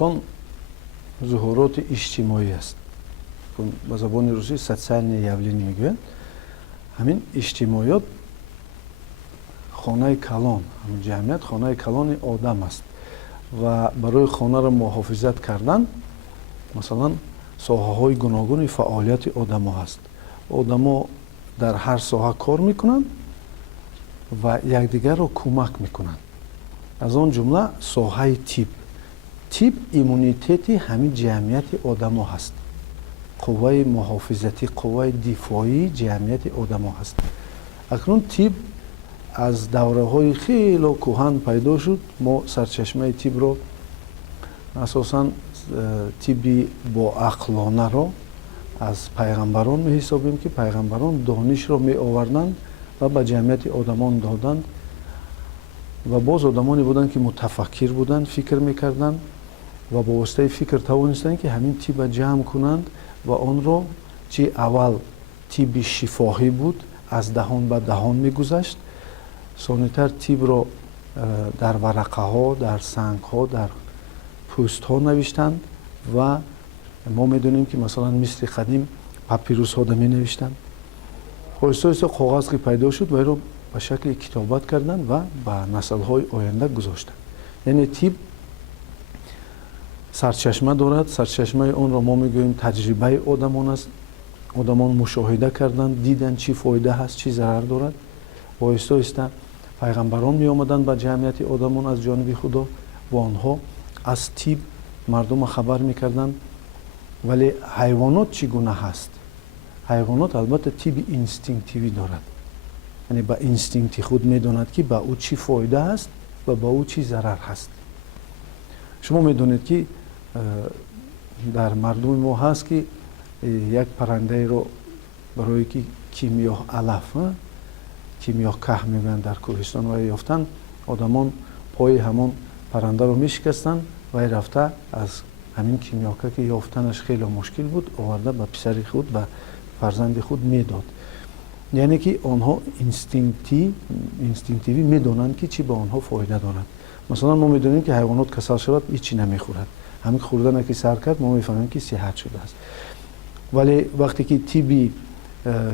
инсон зуҳуроти иҷтимоӣ аст. Ба забони русӣ социальное явление мегӯянд. ҳамин иҷтимоиёт хонаи калон, ҳамин ҷамъият хонаи калони одам аст ва барои хонаро муҳофизат кардан масалан соҳаҳои гуногуни фаъолияти одамо ҳаст. одамо дар ҳар соҳа кор мекунанд ва якдигарро кӯмак мекунанд. аз он ҷумла соҳаи тиб. тиб иммунитети ҳамин ҷамъияти одамо ҳаст. қувваи муҳофизатӣ, қувваи дифоии ҷамъияти одамо ҳаст. акнун тиб аз давраҳои хело кӯҳан пайдо шуд. мо сарчашмаи тибро асосан тиби боақлонаро аз пайғамбарон меҳисобем, ки пайғамбарон донишро меоварданд ва ба ҷамъияти одамон доданд. ва боз одамоне буданд, ки мутафаккир буданд, фикр мекарданд ва бо воситаи фикр тавонистанд, ки ҳамин тиба ҷамъ кунанд ва онро ҷи аввал тиби шифоҳӣ буд, аз даҳон ба даҳон мегузашт. сонитар тибро дар варақаҳо, дар сангҳо, дар пӯстҳо навиштанд ва мо медонем, ки масалан мисри қадим папирусҳода менавиштанд. оҳиста оҳиста коғаз ки пайдо шуд, вайро ба шакли китобат карданд ва ба наслҳои оянда гузоштанд. яъне тиб сарчашма дорад. сарчашмаи онро мо мегӯем таҷрибаи одамон аст. одамон мушоҳида карданд, диданд чӣ фоида ҳаст, чӣ зарар дорад. оҳиста оҳиста пайғамбарон меомаданд ба ҷамъияти одамон аз ҷониби худо ва онҳо аз тиб мардумро хабар мекарданд. вале ҳайвонот чӣ гуна ҳаст? ҳайвонот албатта тиби инстинктивӣ дорад. яъне ба инстинкти худ медонад, ки ба ӯ чӣ фоида ҳаст ва ба ӯ чӣ зарар ҳаст. шумо медонед, ки дар мардуми мо ҳаст, ки як паррандаеро барое ки кимиёҳ алаф, кимиёҳ каҳ мегӯянд дар кӯҳистон, вай ёфтанд, одамон пои ҳамон паррандаро мешикастанд, вай рафта аз ҳамин кимиёка, ки ёфтанаш хело мушкил буд, оварда ба писари худ, ба фарзанди худ медод. яъне ки онҳо инстинктивӣ медонанд, ки чӣ ба онҳо фоида дорад. масалан мо медонем, ки ҳайвонот касал шавад, ҳечӣ намехӯрад. ҳамин хӯрдане ки сар кард, мо мефаҳмем, ки сиҳат шудааст. вале вақте ки тиби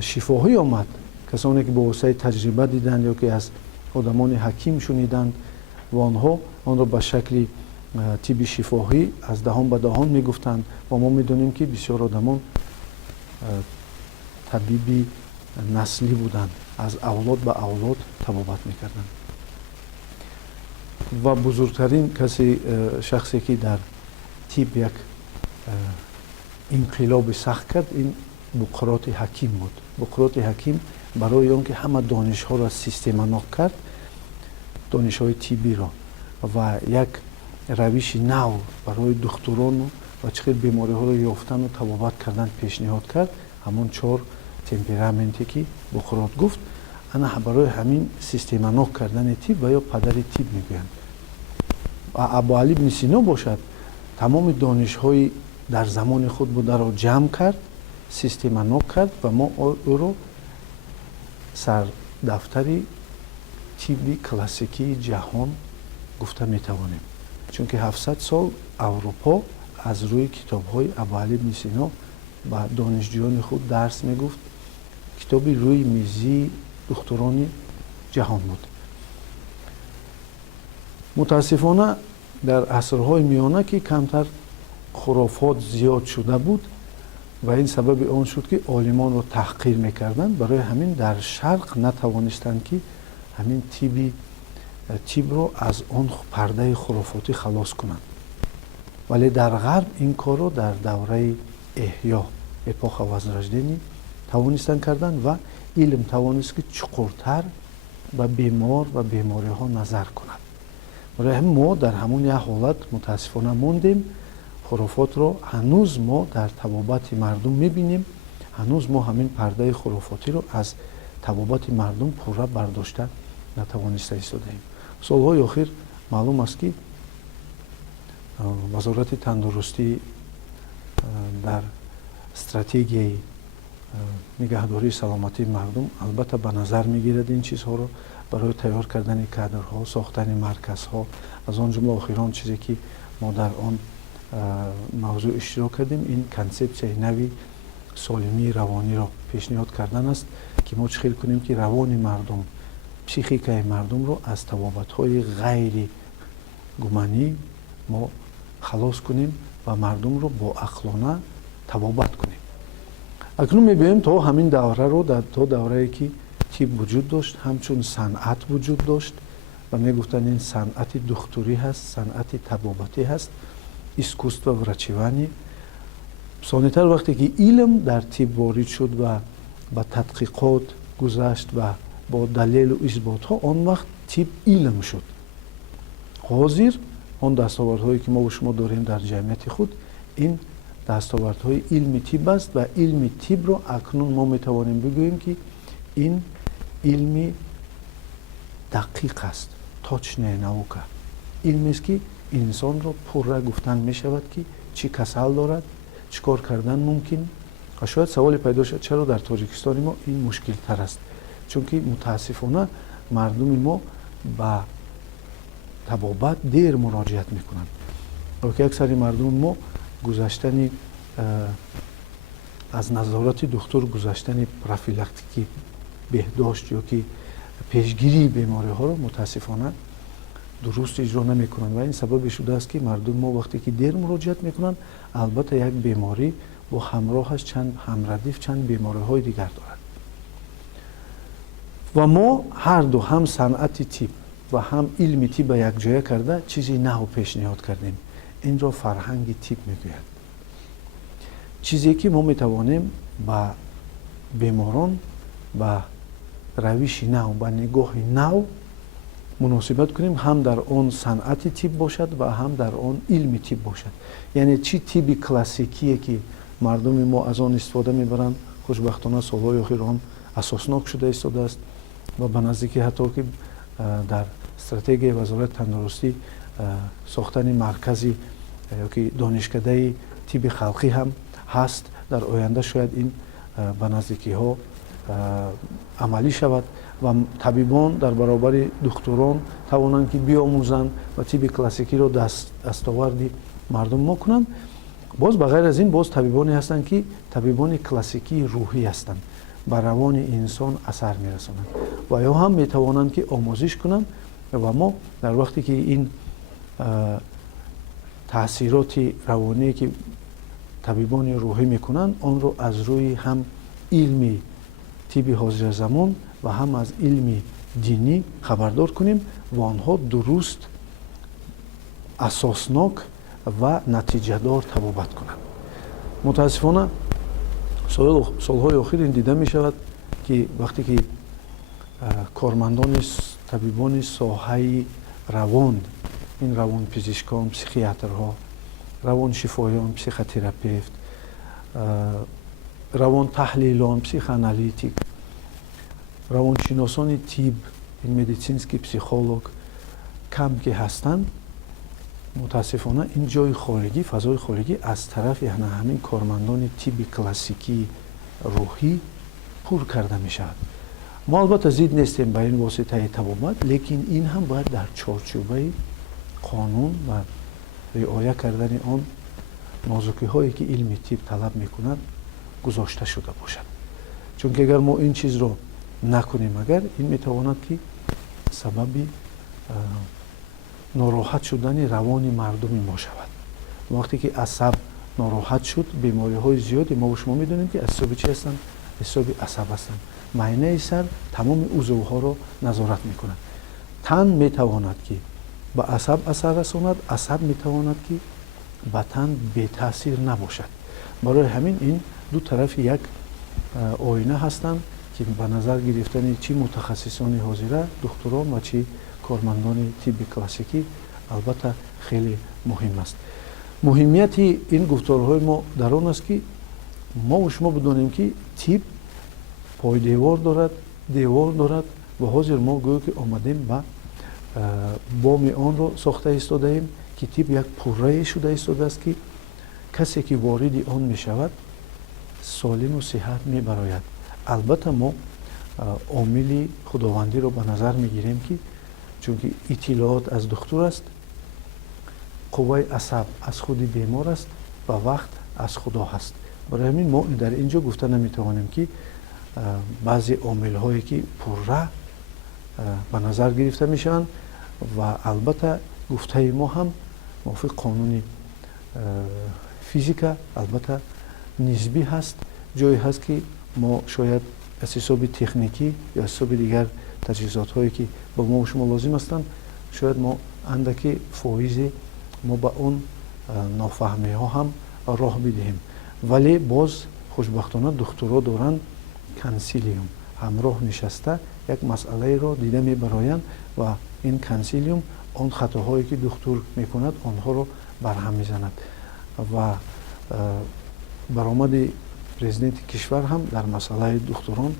шифоҳӣ омад, касоне ки бо воситаи таҷриба диданд ё ки аз одамони ҳаким шуниданд ва онҳо онро ба шакли тиби шифоҳӣ аз даҳон ба даҳон мегуфтанд ва мо медонем, ки бисёр одамон табиби наслӣ буданд, аз авлод ба авлод табобат мекарданд. ва бузургтарин шахсе ки дар тиб як инқилоби сахт кард, ин буқроти ҳаким буд. буқроти ҳаким барои он ки ҳама донишҳоро системанок кард, донишҳои тибиро, ва як равиши нав барои духтурону ва чӣ хел бемориҳоро ёфтану табобат кардан пешниҳод кард. ҳамон 4 темпераменте ки буқрот гуфт, ана барои ҳамин системанок кардани тиб ва ё падари тиб мегӯянд. абу али ибн сино бошад, тамоми донишҳои дар замони худ бударо ҷамъ кард, системанок кард ва мо ӯро сардафтари тиби классикии ҷаҳон гуфта метавонем. чунки 700 сол аврупо аз рӯи китобҳои абу али ибн сино ба донишҷӯёни худ дарс мегуфт. китоби рӯи мизии духтурони ҷаҳон буд. мутаассифона дар асрҳои миёна, ки камтар хурофот зиёд шуда буд ва ин сабаби он шуд, ки олимонро таҳқир мекарданд. барои ҳамин дар шарқ натавонистанд, ки ҳамин тибро аз он пардаи хурофотӣ халос кунанд. вале дар ғарб ин корро дар давраи эҳё, эпоха возрожденӣ тавонистанд кардан ва илм тавонист, ки чуқуртар ба бемор ва бемориҳо назар кунад. барои ҳамин мо дар ҳамон як ҳолат мутаассифона мондем. хурофотро ҳанӯз мо дар табобати мардум мебинем. ҳанӯз мо ҳамин пардаи хурофотиро аз табобати мардум пурра бардошта натавониста истодаем. солҳои охир маълум аст, ки вазорати тандурустӣ дар стратегияи нигаҳдории саломатии мардум албатта ба назар мегирад ин чизҳоро барои тайёр кардани кадрҳо, сохтани марказҳо. аз он ҷумла охирон чизе, ки мо дар он мавзӯъ иштирок кардем, ин консепсияи нави солимии равониро пешниҳод кардан аст, ки мо чӣ хел кунем ки равони мардум, психикаи мардумро аз табобатҳои ғайри гуманӣ мо халос кунем ва мардумро боақлона табобат кунем. акнун мебинем то ҳамин давраро, то даврае ки тиб вуҷуд дошт, ҳамчун санъат вуҷуд дошт ва мегуфтанд ин санъати духтурӣ ҳаст, санъати табобатӣ ҳаст, искусство врачевания. сонитар вақте ки илм дар тиб ворид шуд ва ба тадқиқот гузашт ва бо далелу исботҳо, он вақт тиб илм шуд. ҳозир он дастовардҳое ки мо ва шумо дорем дар ҷамъияти худ, ин дастовардҳои илми тиб аст ва илми тибро акнун мо метавонем бигӯем ки ин илми дақиқ аст, точная наука. илмест ки инсонро пурра гуфтан мешавад ки чӣ касал дорад, чӣ кор кардан мумкин. ва шояд саволе пайдо шуд, чаро дар тоҷикистони мо ин мушкилтар аст, чунки мутаассифона мардуми мо ба табобат дер муроҷиат мекунанд. ки аксари мардуми мо гузаштани аз назорати духтур гузаштани профилактики беҳдошт ёки пешгирии бемориҳоро мутаассифона дуруст иҷро намекунанд ва ин сабаби шудааст ки мардуми мо вақте ки дер муроҷиат мекунанд, албатта як беморӣ бо ҳамроҳаш чанд ҳамрадиф чанд бемориҳои дигар дорад. ва мо ҳарду ҳам санъати тиб ва ҳам илми тиб ба якҷоя карда чизи нав пешниҳод кардем. инро фарҳанги тиб мегӯяд. чизе ки мо метавонем ба беморон ба равиши нав, ба нигоҳи нав муносибат кунем, ҳам дар он санъати тиб бошад ва ҳам дар он илми тиб бошад. яъне чӣ тиби классикие ки мардуми мо аз он истифода мебаранд, хушбахтона солҳои охир он асоснок шуда истодааст ва ба наздики ҳатто ки дар стратегияи вазорати тандурустӣ сохтани маркази ёки донишкадаи тиби халқӣ ҳам ҳаст. дар оянда шояд ин ба наздикиҳо амалӣ шавад ва табибон дар баробари духтурон тавонанд ки биомӯзанд ва тиби классикиро дастоварди мардум мо кунанд. боз ба ғайр аз ин боз табибоне ҳастанд ки табибони классикии рӯҳӣ ҳастанд, ба равони инсон асар мерасонанд ва ё ҳам метавонанд ки омӯзиш кунанд ва мо дар вақте ки ин таъсироти равоние ки табибони рӯҳӣ мекунанд, онро аз рӯи ҳам илми тиби ҳозирзамон ва ҳам аз илми динӣ хабардор кунем ва онҳо дуруст, асоснок ва натиҷадор табобат кунанд. мутаассифона солҳои охир ин дида мешавад ки вақте ки кормандони табибони соҳаи равон, ин равонпизишкон, психиатрҳо, равоншифоён, психотерапевт, равонтаҳлилон, психоаналитик, равоншиносони тиб, ин медицинский психолог кам ки ҳастанд, мутаассифона ин ҷои хоligӣ, фазои хоligӣ аз тарафи ҳамин кормандони тиби классикии рӯҳӣ пур карда мешавад. мо албатта зид нестем ба ин воситаи табобат, лекин ин ҳам бояд дар чорчӯбаи қонун ва риоя кардани он нозукиҳое ки илми тиб талаб мекунад гузошта шуда бошад. чунки агар мо ин чизро накунем, агар ин метавонад ки сабаби нороҳат шудани равони мардуми мо шавад. вақте ки асаб нороҳат шуд, бемориҳои зиёде мо шумо медонем ки аз ҳисоби чӣ ҳастанд? аз ҳисоби асаб ҳастанд. майнаи сар тамоми узвҳоро назорат мекунад. тан метавонад ки ба асаб асар расонад, асаб метавонад ки ба тан бетаъсир набошад. барои ҳамин ин ду тарафи як оина ҳастанд ки ба назар гирифтани чӣ мутахассисони ҳозира, духтурон ва чӣ кормандони тиби классикӣ албатта хеле муҳим аст. муҳимияти ин гуфторҳои мо дар он аст ки мо ва шумо бидонем ки тиб пойдевор дорад, девор дорад ва ҳозир мо гӯё ки омадем ба боми онро сохта истодаем ки тиб як пуррае шуда истодааст ки касе ки вориди он мешавад солиму сиҳат мебарояд. албатта мо омили худовандиро ба назар мегирем ки чунки иттилоот аз духтур аст, қувваи асаб аз худи бемор аст ва вақт аз худо ҳаст. барои ҳамин мо дар ин ҷо гуфта наметавонем ки баъзе омилҳое ки пурра ба назар гирифта мешаванд ва албатта гуфтаи мо ҳам мувофиқ қонуни физика албатта нисбӣ ҳаст. ҷое ҳаст ки мо шояд аз ҳисоби техникӣ ё аз ҳисоби дигар таҷҳизотҳое ки ба мо шумо лозим ҳастанд шояд мо андаки фоизе мо ба он нофаҳмиҳо ҳам роҳ бидиҳем. вале боз хушбахтона духтуро доранд консилиум ҳамроҳ нишаста як масъалаеро дида мебароянд ва ин консилиум он хатоҳое ки духтур мекунад онҳоро барҳам мезанад. ва баромади президенти кишвар ҳам дар масъалаи духтурон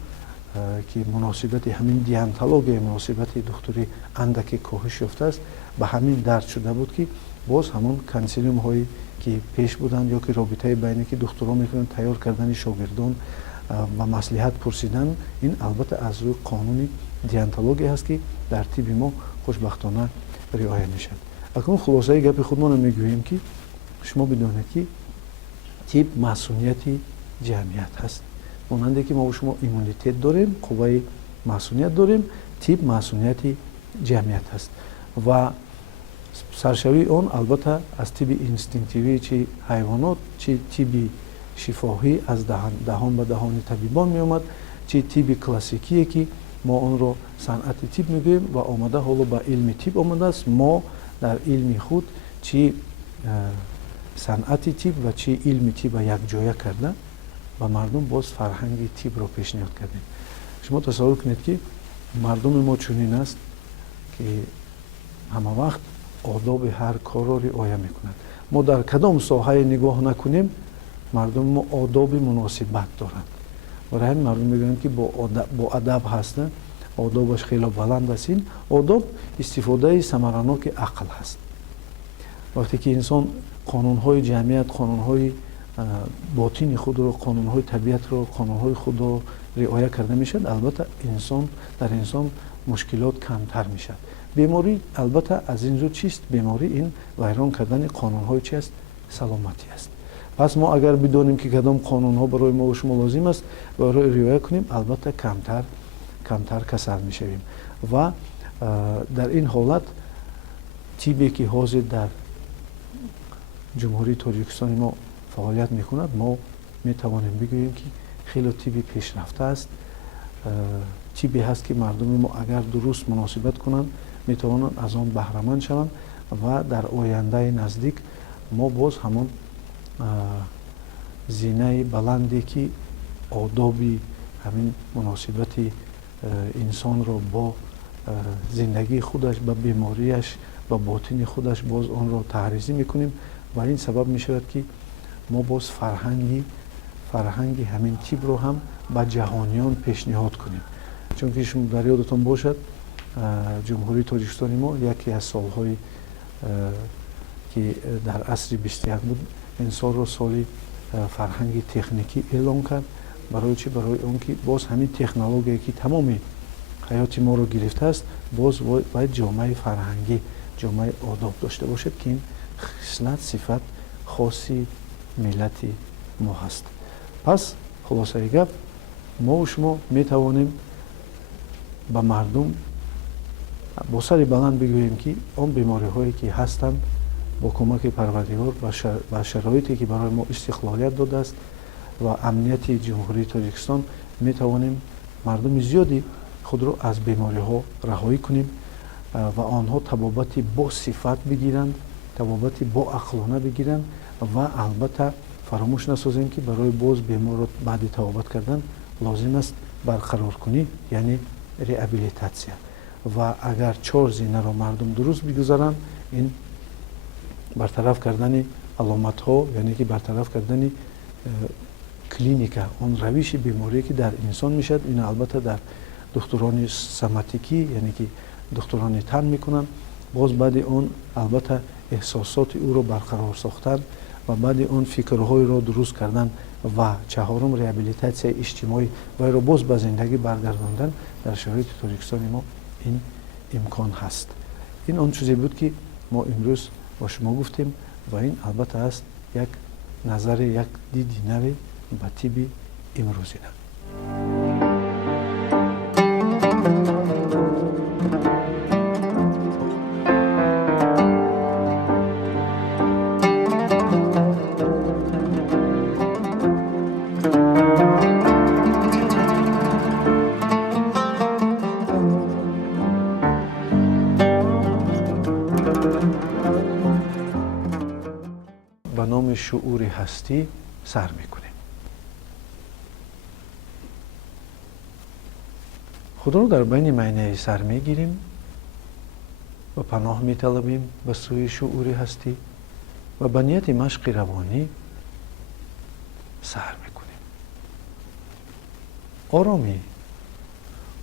ки муносибати ҳамин диантология муносибати духтурӣ андаке коҳиш ёфтааст ба ҳамин дард шуда буд ки боз ҳамон консилиумҳои ки пеш буданд ё ки робитаи байне ки духтурон мекунанд тайёр кардани шогирдон ва маслиҳат пурсидан ин албатта аз рӯи қонуни диантология ҳаст ки дар тибби мо хушбахтона риоя мешавад. акнун хулосаи гапи худмонро мегӯем ки шумо бидонед ки тиб маъсунияти ҷамъият ҳаст. монанде ки мо шумо иммунитет дорем қувваи маъсуният дорем тиб маъсунияти ҷамъият ҳаст ва саршавии он албатта аз тиби инстинктивии чи ҳайвонот чи тиби шифоҳӣ аз даҳон ба даҳони табибон меомад чи тиби классикие ки мо онро санъати тиб мегӯем ва омада ҳоло ба илми тиб омадааст. мо дар илми худ чи санъати тиб ва чи илми тибро якҷоя карда ба мардум боз фарҳанги тибро пешниҳод кардем. шумо тасаввур кунед ки мардуми мо чунин аст ки ҳама вақт одоби ҳар корро риоя мекунад. мо дар кадом соҳае нигоҳ накунем мардуми мо одоби муносибат доранд. барои ҳамин мардум мегӯянд ки бо адаб ҳастанд одобаш хело баланд аст. ин одоб истифодаи самараноки ақл ҳаст. вақте ки инсон қонунҳои ҷамъият қонунҳои ботини худро қонунҳои табиатро қонунҳои худро риоя карда мешавад албатта дар инсон мушкилот камтар мешавад. беморӣ албатта аз ин зӯ чист беморӣ ин вайрон кардани қонунҳои чи аст саломатӣ аст. пас мо агар бидонем ки кадом қонунҳо барои мо шумо лозим аст барои риоя кунем албатта камтар касал мешавем. ва дар ин ҳолат тибе ки ҳозир дар ҷумҳурии тоҷикистони мо фаъолият мекунад мо метавонем бигӯем ки хело тиби пешрафта аст. тибе ҳаст ки мардуми мо агар дуруст муносибат кунанд метавонанд аз он баҳраманд шаванд ва дар ояндаи наздик мо боз ҳамон зинаи баланде ки одоби ҳамин муносибати инсонро бо зиндагии худаш ба бемориаш ба ботини худаш боз онро таҳризӣ мекунем ва ин сабаб мешавад ки мо боз фарҳанги ҳамин тибро ҳам ба ҷаҳониён пешниҳод кунем. чунки шумо дар ёдатон бошад ҷумҳурии тоҷикистони мо яке аз солҳои ки дар асри 21 буд ин солро соли фарҳанги техникӣ эълон кард. барои чи? барои он ки боз ҳамин технологие ки тамоми ҳаёти моро гирифтааст боз бояд ҷомаи фарҳангӣ ҷомаи одоб дошта бошад ки ин хислат сифат хоси миллати мо ҳаст. пас хулосаи гап мо шумо метавонем ба мардум бо сари баланд бигӯем ки он бемориҳое ки ҳастанд бо кӯмаки парвардигор ба шароите ки барои мо истиқлолият додааст ва амнияти ҷумҳурии тоҷикистон метавонем мардуми зиёди худро аз бемориҳо раҳоӣ кунем ва онҳо табобати бо сифат бигиранд табобати бо ақлона бигиранд ва албатта фаромӯш насозем ки барои боз беморро баъди табобат кардан лозим аст барқароркунӣ яъне реабилитатсия. ва агар 4 зинаро мардум дуруст бигузаранд ин бартараф кардани аломатҳо яъне ки бартараф кардани клиника он равиши беморие ки дар инсон мешавад. ин албатта дар духтурони соматикӣ яъне ки духтурони тан мекунанд. боз баъди он албатта эҳсосоти ӯро барқарор сохтан ва баъди он фикрҳоеро дуруст кардан ва чаҳорум реабилитатсияи иҷтимоӣ вайро боз ба зиндагӣ баргардондан дар шароити тоҷикистони мо ин имкон ҳаст. ин он чизе буд ки мо имрӯз با شما گفتیم و این البته است یک نظر، یک دیدی نوی به طب امروزینه. به نام شعور هستی سر میکنیم. خود رو در بین معینه سر میگیریم و پناه میطلبیم به سوی شعور هستی و به نیت مشق روانی سر میکنیم.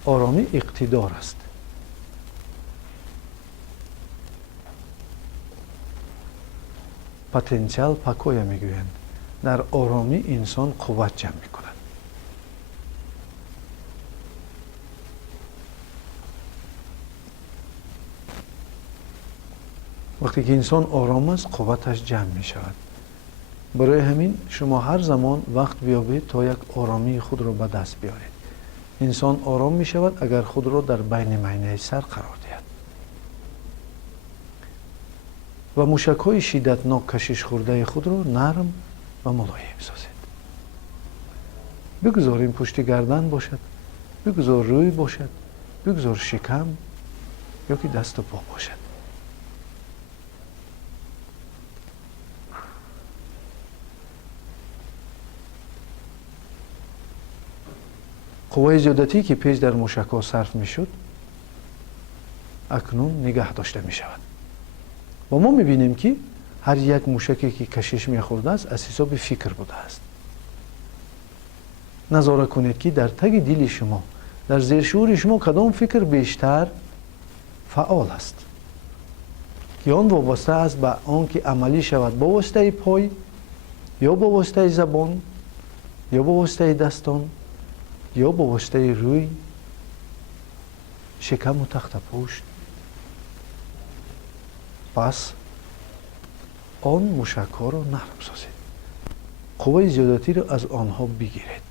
آرامی اقتدار است. پتانسیل پاکویا میگویند. در آرامی انسان قوت جمع میکند. وقتی که انسان آرام است قوتش جمع می شود. برای همین شما هر زمان وقت بیابید تا یک آرامی خود را به دست بیارید. انسان آرام می شود اگر خود را در بین معینه سر قرار دهد و موشک‌های شدتناک کشش خورده خود را نرم و ملایم سازید. بگذاریم پشت گردن باشد، بگذار روی باشد، بگذار شکم یا که دست و پا باشد. قوه زیادتی که پیش در موشک‌ها صرف می شد اکنون نگه داشته می شود و ما می بینیم که هر یک موشکی که کشش می خورده است از حساب فکر بوده است. نظاره کنید که در تگ دل شما، در زیر شعور شما کدام فکر بیشتر فعال است که آن وابسته است به آن که عملی شود با واسطه پای یا با واسطه زبان یا با واسطه دستان یا با واسطه روی، شکم و تخت پشت. پس آن موشک‌ها را نرم سازید. قوه زیادتی را از آنها بگیرید.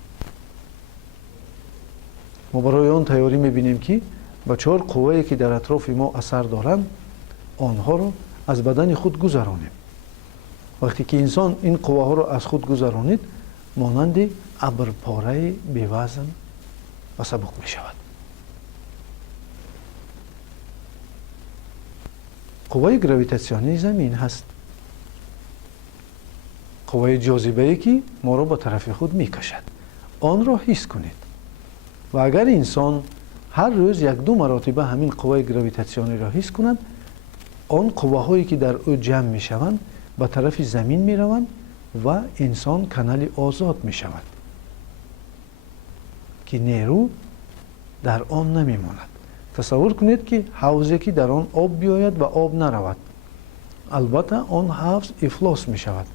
ما برای آن تیاری می‌بینیم که با 4 قوه‌ای که در اطراف ما اثر دارند آنها را از بدن خود گذرانیم. وقتی که انسان این قوه‌ها را از خود گذرانید مانند ابرپاره بی‌وزن و سبک می شود. قوه گراویتاسیونی زمین هست. قوه جاذبه‌ای که ما را به طرف خود می کشد. آن را حس کنید. و اگر انسان هر روز 1-2 مرتبه همین قوه گراویتاسیونی را حس کند، آن قوه هایی که در او جمع می شوند به طرف زمین می روند و انسان کانال آزاد می شود که نیرو در آن نمی ماند. تصور کنید که حوضی که در آن آب بیاید و آب نرود، البته آن حوض افلاس می شود.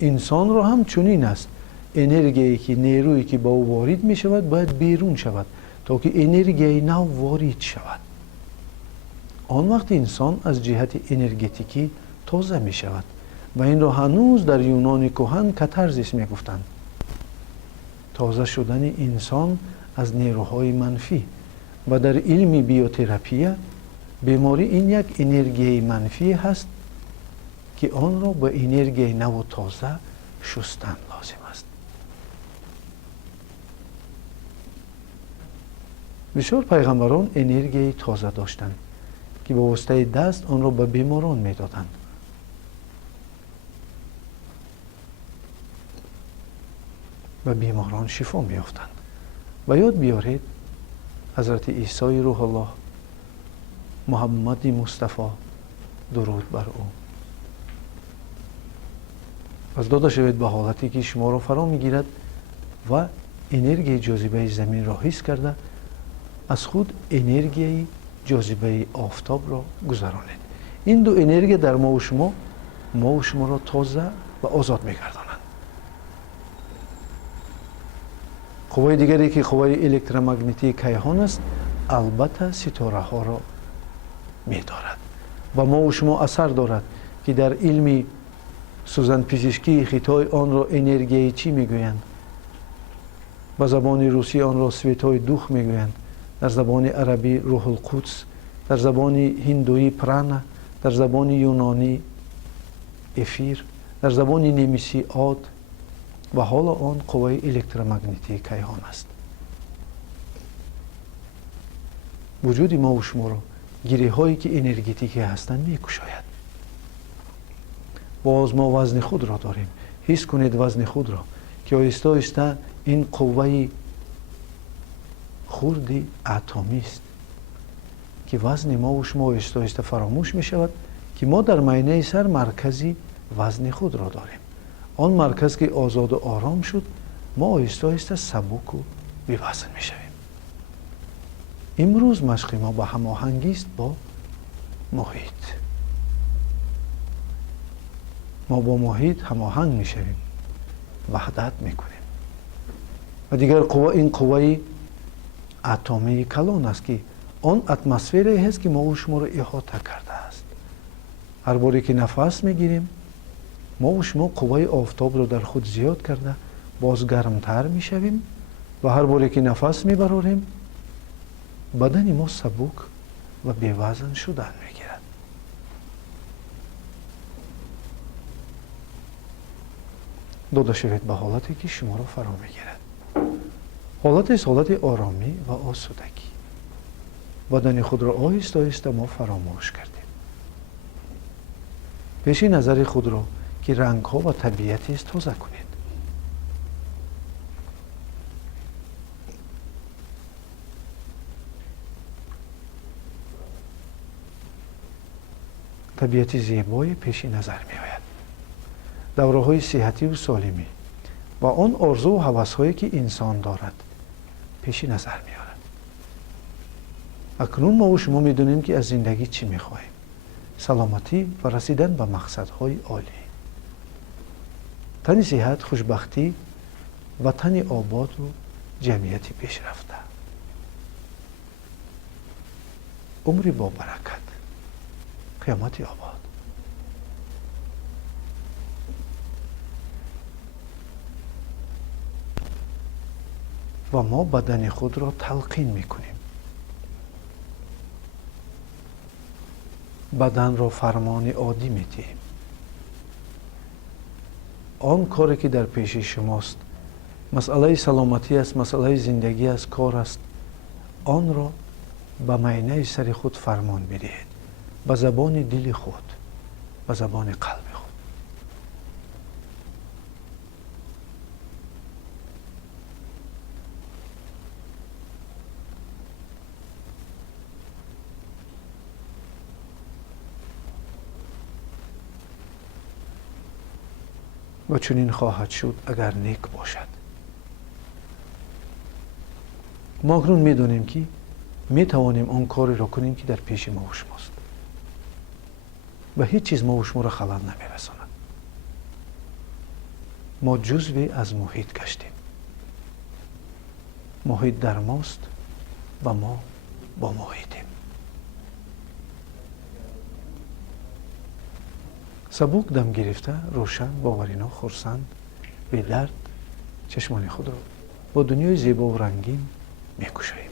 انسان را هم چنین است. انرژی که نیرویی که با او وارد می شود باید بیرون شود تا که انرژی نو وارد شود. آن وقت انسان از جهت انرژتیکی تازه می شود و این را هنوز در یونان کهن کاتارزیس می گفتند. تازه شدن انسان از نیروهای منفی و در علم بیوتراپی بیماری این یک انرژی منفی هست که آن را به انرژی نو و تازه شستن لازم است. بسیار پیغمبران انرژی تازه داشتند که با واسطه دست آن را به بیماران میدادند. و بیماران شفا میافتند. و یاد بیارید حضرت عیسی روح الله، محمد مصطفی درود بر او، از داده شوید به حالتی که شما را فرا میگیرد و انرژی جاذبه زمین را حس کرده از خود انرژی جاذبه آفتاب را گذرانید. این دو انرژی در ما و شما را تازه و آزاد میگردانند. قوه دیگری که قوه الکترومغناطیسی کیهان است البته ستاره ها را می دارد و ما و شما اثر دارد. که در علم سوزن پزشکی خطای آن را انرژی چی میگویند؟ به زبان روسی آن را سویتای دوخ میگویند، در زبان عربی روح القدس، در زبان هندویی پرانا، در زبان یونانی افیر، در زبان نمیسی آد و حالا آن قوه الکترومگنیتی کیهان است. وجود ما و شما را گیره هایی که انرژتیکی هستند میکشاید. باز ما وزن خود را داریم. حس کنید وزن خود را که آهسته آهسته این قوه خردی اتمی است که وزن ما و شما آهسته آهسته فراموش می شود که ما در معینه سر مرکزی وزن خود را داریم. آن مرکز که آزاد و آرام شد، ما آهسته آهسته سبک و بی وزن می شویم. امروز مشق ما با هماهنگی است با محیط. ما با محیط هماهنگ می شویم، وحدت می کنیم. و دیگر قوه این قوه اتمی کلان است که آن اتمسفری هست که ما و شما را احاطه کرده است. هر باری که نفس می گیریم، ما و شما قوه آفتاب را در خود زیاد کرده باز گرمتر می شویم و هر باری که نفس می براریم بدن ما سبک و بی‌وزن شدن می گیرد. داده شوید به حالتی که شما را فرا می گیرد. حالت است حالت آرامی و آسودگی. بدن خود را آهسته آهسته ما فراموش کردیم. پیش نظر خود را که رنگ ها و طبیعتی است تازه کنید. طبیعت زیبای پیش نظر می آید. دوره های صحتی و سالمی و آن آرزو و هوس هایی که انسان دارد پیش نظر می آید. اکنون ما و شما می دونیم که از زندگی چی می خواهیم؟ سلامتی و رسیدن به مقصدهای عالی. تن صحت، خوشبختی و تن آباد و جمعیتی پیشرفته. عمری با برکت. قیامت آباد. و ما بدن خود را تلقین می کنیم. بدن را فرمان عادی می دهیم. آن کاری که در پیش شماست، مسئله سلامتی است، مسئله زندگی است، کار است، آن را به معینه سر خود فرمان بدهید. به زبان دل خود، به زبان قلب خود. و چنین خواهد شد اگر نیک باشد. ما اکنون میدونیم که میتوانیم آن کاری را کنیم که در پیش ما و شماست و هیچ چیز ما و شما را خلل نمیرساند. ما جزوی از محیط گشتیم. محیط در ماست و ما با محیطیم. سبک دم گرفته، روشن، باورینا، خرسند، بی درد چشمان خود را با دنیای زیبا و رنگین میکشاییم.